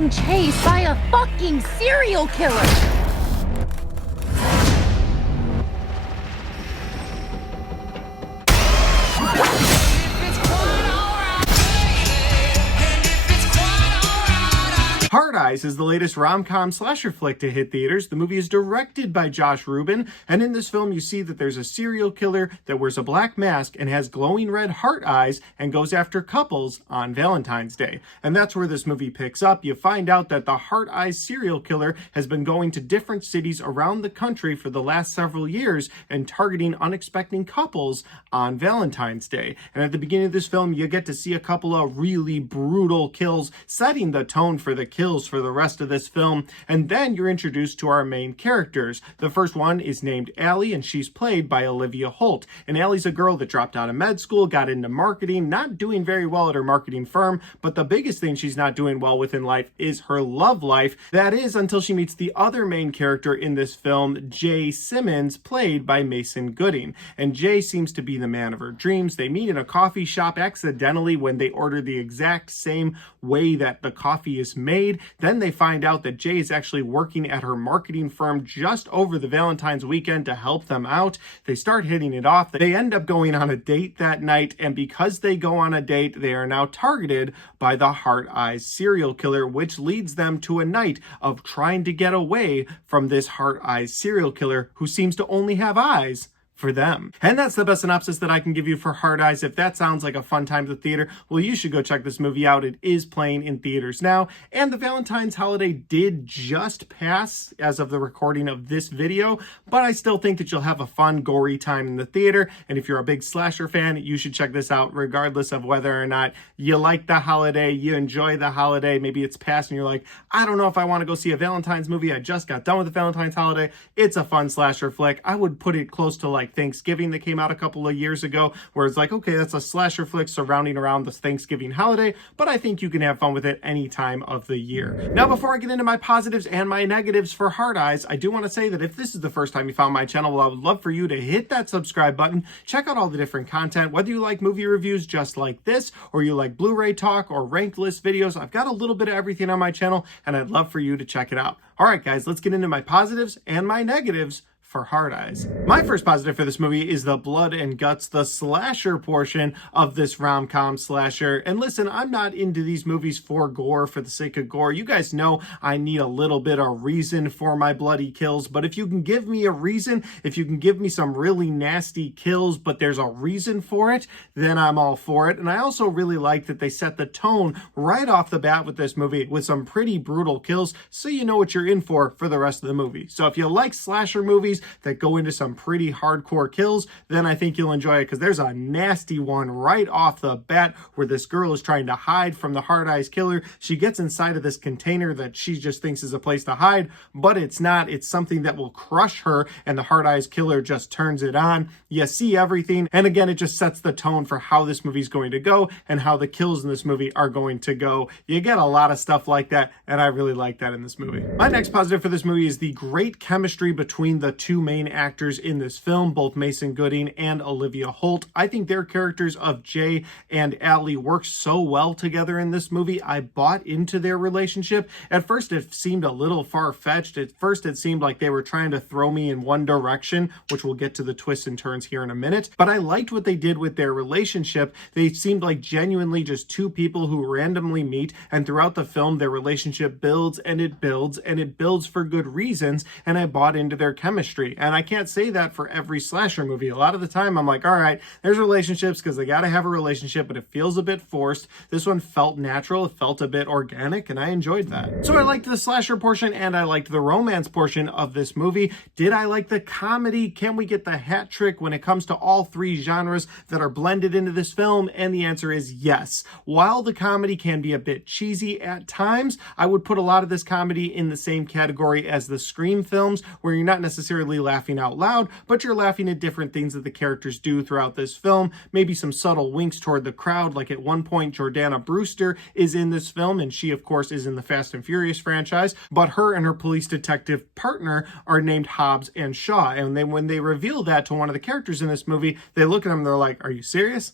being chased by a fucking serial killer. Hard Eyes is the latest rom-com slasher flick to hit theaters. The movie is directed by Josh Rubin, and in this film you see that there's a serial killer that wears a black mask and has glowing red heart eyes and goes after couples on Valentine's Day. And that's where this movie picks up. You find out that the heart eyes serial killer has been going to different cities around the country for the last several years and targeting unexpected couples on Valentine's Day. And at the beginning of this film, you get to see a couple of really brutal kills, setting the tone for the kills for the rest of this film, and then you're introduced to our main characters. The first one is named Allie, and she's played by Olivia Holt. And Allie's a girl that dropped out of med school, got into marketing, not doing very well at her marketing firm, but the biggest thing she's not doing well with in life is her love life. That is until she meets the other main character in this film, Jay Simmons, played by Mason Gooding. And Jay seems to be the man of her dreams. They meet in a coffee shop accidentally when they order the exact same way that the coffee is made. Then they find out that Jay is actually working at her marketing firm just over the Valentine's weekend to help them out. They start hitting it off. They end up going on a date that night, and because they go on a date, they are now targeted by the Heart Eyes serial killer, which leads them to a night of trying to get away from this Heart Eyes serial killer who seems to only have eyes for them. And that's the best synopsis that I can give you for Hard Eyes. If that sounds like a fun time at the theater, well, you should go check this movie out. It is playing in theaters now, and the Valentine's holiday did just pass as of the recording of this video, but I still think that you'll have a fun, gory time in the theater, and if you're a big slasher fan, you should check this out regardless of whether or not you like the holiday, you enjoy the holiday, maybe it's past and you're like, I don't know if I want to go see a Valentine's movie, I just got done with the Valentine's holiday. It's a fun slasher flick. I would put it close to like Thanksgiving that came out a couple of years ago, where it's like, okay, that's a slasher flick surrounding around the Thanksgiving holiday, but I think you can have fun with it any time of the year. Now, before I get into my positives and my negatives for Hard Eyes, I do want to say that if this is the first time you found my channel, well, I would love for you to hit that subscribe button, check out all the different content, whether you like movie reviews just like this, or you like Blu-ray talk or ranked list videos. I've got a little bit of everything on my channel, and I'd love for you to check it out. All right, guys, let's get into my positives and my negatives for Hard Eyes. My first positive for this movie is the blood and guts, the slasher portion of this rom-com slasher. And listen, I'm not into these movies for gore for the sake of gore. You guys know I need a little bit of reason for my bloody kills, but if you can give me a reason, if you can give me some really nasty kills, but there's a reason for it, then I'm all for it. And I also really like that they set the tone right off the bat with this movie with some pretty brutal kills, so you know what you're in for the rest of the movie. So if you like slasher movies that go into some pretty hardcore kills, then I think you'll enjoy it, because there's a nasty one right off the bat where this girl is trying to hide from the Hard Eyes killer. She gets inside of this container that she just thinks is a place to hide, but it's not. It's something that will crush her, and the Hard Eyes killer just turns it on. You see everything, and again, it just sets the tone for how this movie's going to go and how the kills in this movie are going to go. You get a lot of stuff like that, and I really like that in this movie. My next positive for this movie is the great chemistry between the two main actors in this film, both Mason Gooding and Olivia Holt. I think their characters of Jay and Allie work so well together in this movie. I bought into their relationship. At first, it seemed a little far-fetched. At first, it seemed like they were trying to throw me in one direction, which we'll get to the twists and turns here in a minute. But I liked what they did with their relationship. They seemed like genuinely just two people who randomly meet, and throughout the film, their relationship builds and it builds and it builds for good reasons, and I bought into their chemistry. And I can't say that for every slasher movie. A lot of the time I'm like, all right, there's relationships because they got to have a relationship, but it feels a bit forced. This one felt natural. It felt a bit organic, and I enjoyed that. So I liked the slasher portion and I liked the romance portion of this movie. Did I like the comedy? Can we get the hat trick when it comes to all three genres that are blended into this film? And the answer is yes. While the comedy can be a bit cheesy at times, I would put a lot of this comedy in the same category as the Scream films, where you're not necessarily laughing out loud, but you're laughing at different things that the characters do throughout this film. Maybe some subtle winks toward the crowd, like at one point Jordana Brewster is in this film, and she of course is in the Fast and Furious franchise, but her and her police detective partner are named Hobbs and Shaw, and when they reveal that to one of the characters in this movie, they look at him and they're like, are you serious?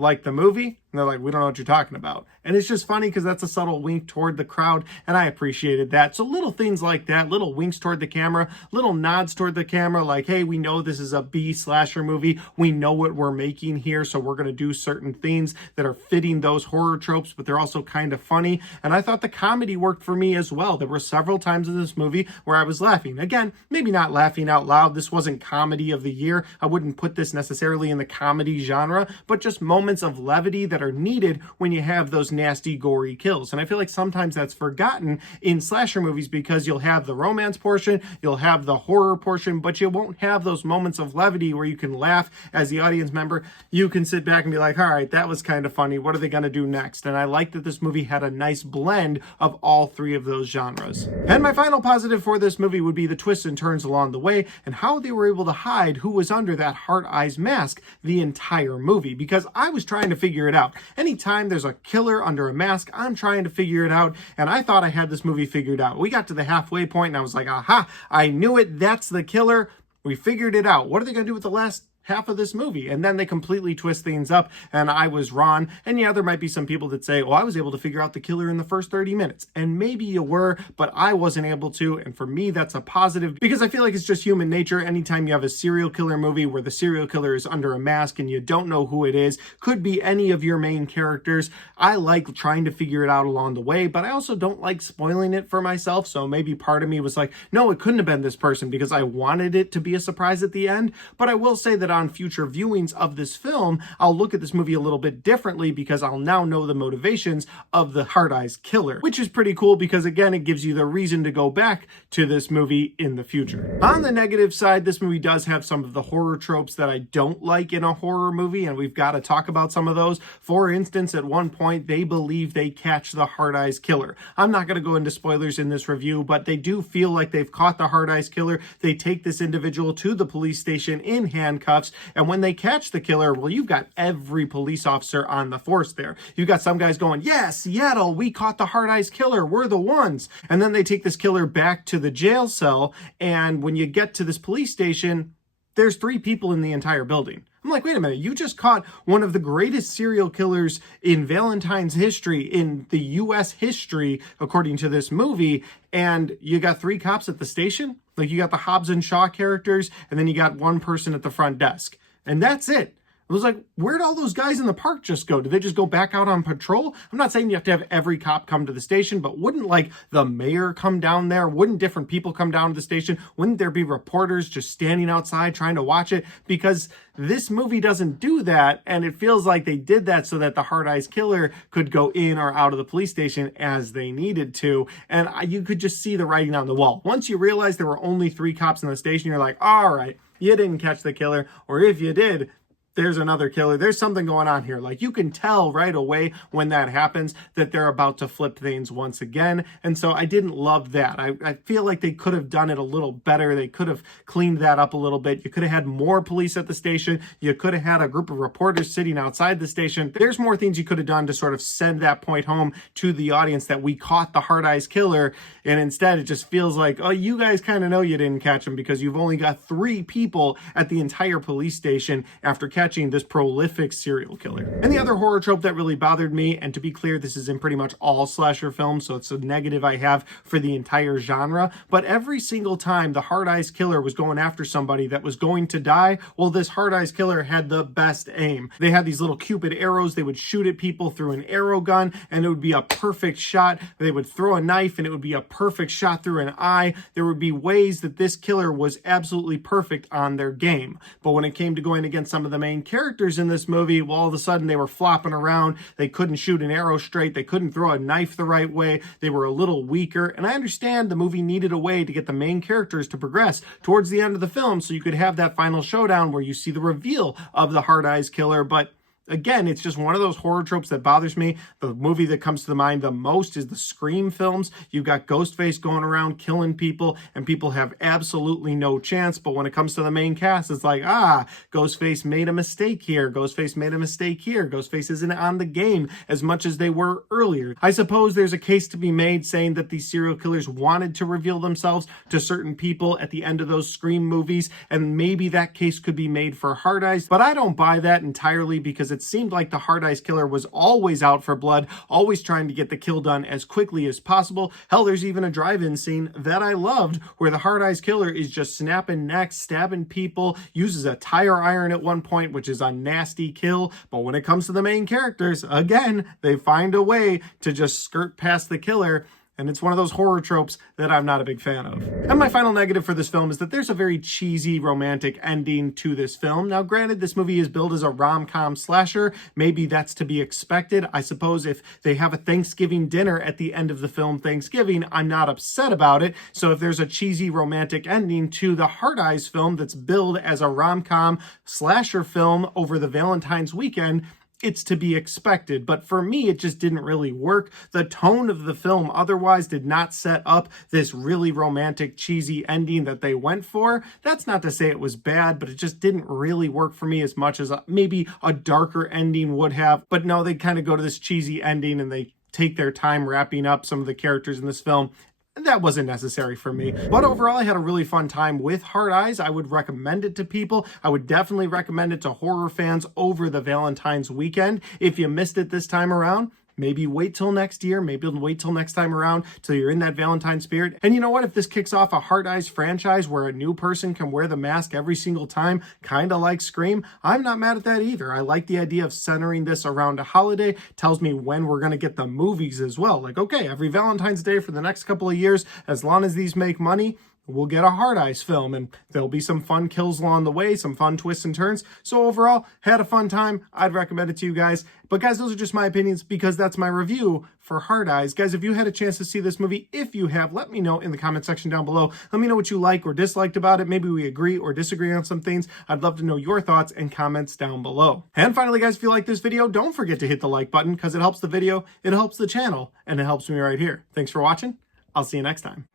like the movie? And they're like, we don't know what you're talking about. And it's just funny because that's a subtle wink toward the crowd, and I appreciated that. So little things like that, little winks toward the camera, little nods toward the camera, like, hey, we know this is a B slasher movie. We know what we're making here, so we're going to do certain things that are fitting those horror tropes, but they're also kind of funny. And I thought the comedy worked for me as well. There were several times in this movie where I was laughing. Again, maybe not laughing out loud. This wasn't comedy of the year. I wouldn't put this necessarily in the comedy genre, but just moments of levity that are needed when you have those nasty, gory kills. And I feel like sometimes that's forgotten in slasher movies because you'll have the romance portion, you'll have the horror portion, but you won't have those moments of levity where you can laugh as the audience member. You can sit back and be like, all right, that was kind of funny. What are they going to do next? And I like that this movie had a nice blend of all three of those genres. And my final positive for this movie would be the twists and turns along the way and how they were able to hide who was under that heart eyes mask the entire movie, because I was trying to figure it out. Anytime there's a killer under a mask, I'm trying to figure it out, and I thought I had this movie figured out. We got to the halfway point and I was like, aha, I knew it, that's the killer. We figured it out. What are they going to do with the last half of this movie? And then they completely twist things up, and I was wrong. And yeah, there might be some people that say, oh, I was able to figure out the killer in the first 30 minutes. And maybe you were, but I wasn't able to. And for me, that's a positive, because I feel like it's just human nature. Anytime you have a serial killer movie where the serial killer is under a mask and you don't know who it is, could be any of your main characters, I like trying to figure it out along the way, but I also don't like spoiling it for myself. So maybe part of me was like, no, it couldn't have been this person, because I wanted it to be a surprise at the end. But I will say that on future viewings of this film, I'll look at this movie a little bit differently, because I'll now know the motivations of the Hard Eyes killer, which is pretty cool because, again, it gives you the reason to go back to this movie in the future. On the negative side, this movie does have some of the horror tropes that I don't like in a horror movie, and we've got to talk about some of those. For instance, at one point, they believe they catch the Hard Eyes killer. I'm not going to go into spoilers in this review, but they do feel like they've caught the Hard Eyes killer. They take this individual to the police station in handcuffs, and when they catch the killer, well, you've got every police officer on the force there. You've got some guys going, yeah, Seattle, we caught the Hard Eyes killer, we're the ones. And then they take this killer back to the jail cell, and when you get to this police station, there's 3 people in the entire building. I'm like, wait a minute, you just caught one of the greatest serial killers in Valentine's history, in the U.S. history, according to this movie, and you got 3 cops at the station? Like, you got the Hobbs and Shaw characters, and then you got 1 person at the front desk. And that's it. I was like, where'd all those guys in the park just go? Did they just go back out on patrol? I'm not saying you have to have every cop come to the station, but wouldn't like the mayor come down there? Wouldn't different people come down to the station? Wouldn't there be reporters just standing outside trying to watch it? Because this movie doesn't do that, and it feels like they did that so that the Hard Eyes killer could go in or out of the police station as they needed to, and you could just see the writing on the wall. Once you realize there were only 3 cops in the station, you're like, all right, you didn't catch the killer, or if you did, there's another killer. There's something going on here. Like, you can tell right away when that happens that they're about to flip things once again. And so I didn't love that. I feel like they could have done it a little better. They could have cleaned that up a little bit. You could have had more police at the station. You could have had a group of reporters sitting outside the station. There's more things you could have done to sort of send that point home to the audience that we caught the Hard Eyes killer. And instead, it just feels like, oh, you guys kind of know you didn't catch him because you've only got 3 people at the entire police station after catching this prolific serial killer. And the other horror trope that really bothered me, and to be clear, this is in pretty much all slasher films, so it's a negative I have for the entire genre, but every single time the Hard Eyes killer was going after somebody that was going to die, well, this Hard Eyes killer had the best aim. They had these little Cupid arrows. They would shoot at people through an arrow gun, and it would be a perfect shot. They would throw a knife, and it would be a perfect shot through an eye. There would be ways that this killer was absolutely perfect on their game. But when it came to going against some of the main characters in this movie, well, all of a sudden they were flopping around. They couldn't shoot an arrow straight. They couldn't throw a knife the right way. They were a little weaker. And I understand the movie needed a way to get the main characters to progress towards the end of the film so you could have that final showdown where you see the reveal of the Hard Eyes killer. But again, it's just one of those horror tropes that bothers me. The movie that comes to mind the most is the Scream films. You've got Ghostface going around killing people, and people have absolutely no chance. But when it comes to the main cast, it's like, Ghostface made a mistake here. Ghostface made a mistake here. Ghostface isn't on the game as much as they were earlier. I suppose there's a case to be made saying that these serial killers wanted to reveal themselves to certain people at the end of those Scream movies, and maybe that case could be made for Hard Eyes. But I don't buy that entirely because it's it seemed like the Hard Eyes killer was always out for blood, always trying to get the kill done as quickly as possible. Hell, there's even a drive-in scene that I loved where the Hard Eyes killer is just snapping necks, stabbing people, uses a tire iron at one point, which is a nasty kill. But when it comes to the main characters, again, they find a way to just skirt past the killer. And it's one of those horror tropes that I'm not a big fan of. And my final negative for this film is that there's a very cheesy romantic ending to this film. Now, granted, this movie is billed as a rom-com slasher. Maybe that's to be expected. I suppose if they have a Thanksgiving dinner at the end of the film Thanksgiving, I'm not upset about it. So if there's a cheesy romantic ending to the Hard Eyes film that's billed as a rom-com slasher film over the Valentine's weekend, it's to be expected. But for me, it just didn't really work. The tone of the film otherwise did not set up this really romantic, cheesy ending that they went for. That's not to say it was bad, but it just didn't really work for me as much as maybe a darker ending would have. But no, they kind of go to this cheesy ending and they take their time wrapping up some of the characters in this film. That wasn't necessary for me. But overall, I had a really fun time with Hard Eyes. I would recommend it to people. I would definitely recommend it to horror fans over the Valentine's weekend. If you missed it this time around, maybe wait till next year. Maybe wait till next time around till you're in that Valentine spirit. And you know what? If this kicks off a Hard Eyes franchise where a new person can wear the mask every single time, kind of like Scream, I'm not mad at that either. I like the idea of centering this around a holiday. Tells me when we're going to get the movies as well. Like, okay, every Valentine's Day for the next couple of years, as long as these make money, we'll get a Hard Eyes film, and there'll be some fun kills along the way, some fun twists and turns. So overall, had a fun time. I'd recommend it to you guys. But guys, those are just my opinions because that's my review for Hard Eyes. Guys, if you had a chance to see this movie, if you have, let me know in the comment section down below. Let me know what you like or disliked about it. Maybe we agree or disagree on some things. I'd love to know your thoughts and comments down below. And finally, guys, if you like this video, don't forget to hit the like button because it helps the video, it helps the channel, and it helps me right here. Thanks for watching. I'll see you next time.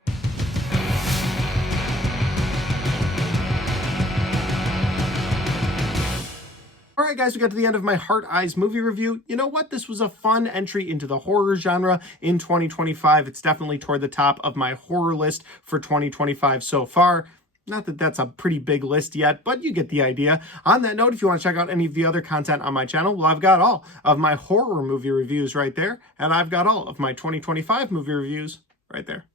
Alright guys, we got to the end of my Hard Eyes movie review. You know what? This was a fun entry into the horror genre in 2025. It's definitely toward the top of my horror list for 2025 so far. Not that that's a pretty big list yet, but you get the idea. On that note, if you want to check out any of the other content on my channel, well, I've got all of my horror movie reviews right there, and I've got all of my 2025 movie reviews right there.